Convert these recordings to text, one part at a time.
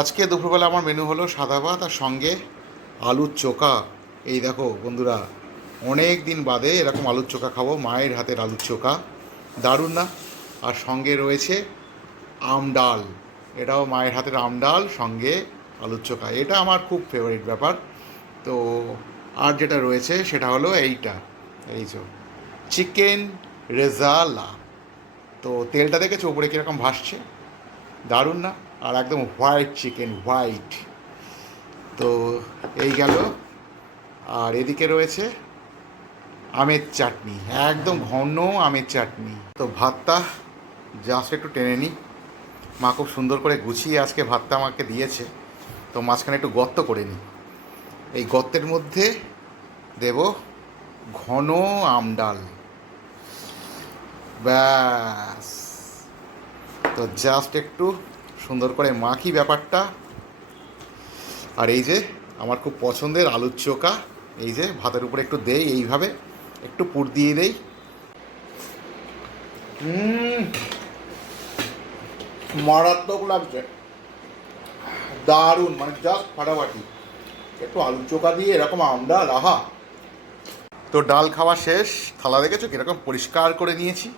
আজকে দুপুরবেলা আমার মেনু হলো সাদা ভাত আর সঙ্গে আলুর চোখা। এই দেখো বন্ধুরা, অনেক দিন বাদে এরকম আলুর চোখা খাবো, মায়ের হাতের আলুর চোখা, দারুণ না? আর সঙ্গে রয়েছে আম ডাল, এটাও মায়ের হাতের আম ডাল সঙ্গে আলুর চোখা, এটা আমার খুব ফেভারিট ব্যাপার। তো আর যেটা রয়েছে সেটা হলো এইটা, এই যে চিকেন রেজালা। তো তেলটা দেখেছো উপরে কীরকম ভাসছে, দারুণ না? আর একদম হোয়াইট চিকেন, হোয়াইট। তো এই গেল। আর এদিকে রয়েছে আমের চাটনি, একদম ঘন আমের চাটনি। তো ভাতটা জাস্ট একটু টেনে নিই। মা খুব সুন্দর করে গুছিয়ে আজকে ভাতটা আমাকে দিয়েছে। তো মাঝখানে একটু গর্ত করে নিই, এই গর্তের মধ্যে দেব ঘন আম ডাল, ব্যাস। তো জাস্ট একটু সুন্দর করে মাখি ব্যাপারটা। আর এই যে আমার খুব পছন্দের আলুর চোখা, এই যে ভাতের উপরে একটু দেই, এইভাবে একটু পুর দিয়ে দেই। মারাত্মক লাগছে, দারুণ, মানে জাস্ট ফাটাফাটি। একটু আলুর চোখা দিয়ে এরকম আমডাল, আহা। তো ডাল খাওয়া শেষ, থালা দেখেছো কীরকম পরিষ্কার করে নিয়েছি।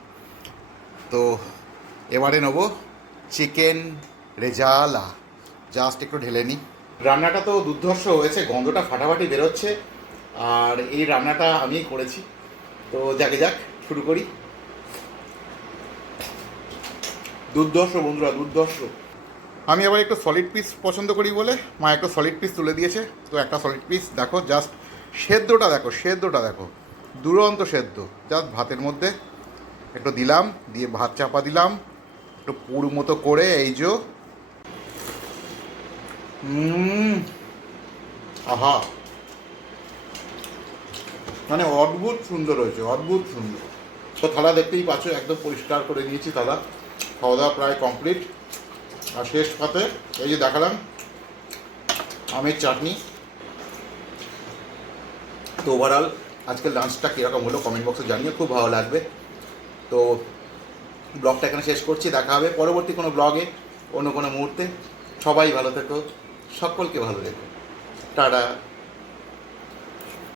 তো এবারে নেবো চিকেন রেজালা, জাস্ট একটু ঢেলে নিই। রান্নাটা তো দুর্ধর্ষ হয়েছে, গন্ধটা ফাটাফাটি বেরোচ্ছে। আর এই রান্নাটা আমিই করেছি। তো যাকে যাক, শুরু করি। দুর্ধর্ষ বন্ধুরা, দুর্ধর্ষ। আমি আবার একটু সলিড পিস পছন্দ করি বলে মা একটু সলিড পিস তুলে দিয়েছে। তো একটা সলিড পিস দেখো, জাস্ট সেদ্ধটা দেখো, সেদ্ধটা দেখো, দুরন্ত সেদ্ধ। জাস্ট ভাতের মধ্যে একটু দিলাম, দিয়ে ভাত চাপা দিলাম, একটু পুর মতো করে, এই যে আহা, মানে অদ্ভুত সুন্দর হয়েছে, অদ্ভুত সুন্দর। তো থালা দেখতেই পাচ্ছ, একদম পরিষ্কার করে নিয়েছি থালা। খাওয়া দাওয়া প্রায় কমপ্লিট। আর শেষ পাতে এই যে দেখালাম আমের চাটনি। তো ওভারঅল আজকের লাঞ্চটা কীরকম হলো কমেন্ট বক্সে জানিয়ে, খুব ভালো লাগবে। তো ব্লগটা এখানে শেষ করছি, দেখা হবে পরবর্তী কোনো ব্লগে, অন্য কোনো মুহূর্তে। সবাই ভালো থেকো, সকলকে ভালো রেখো, টাটা।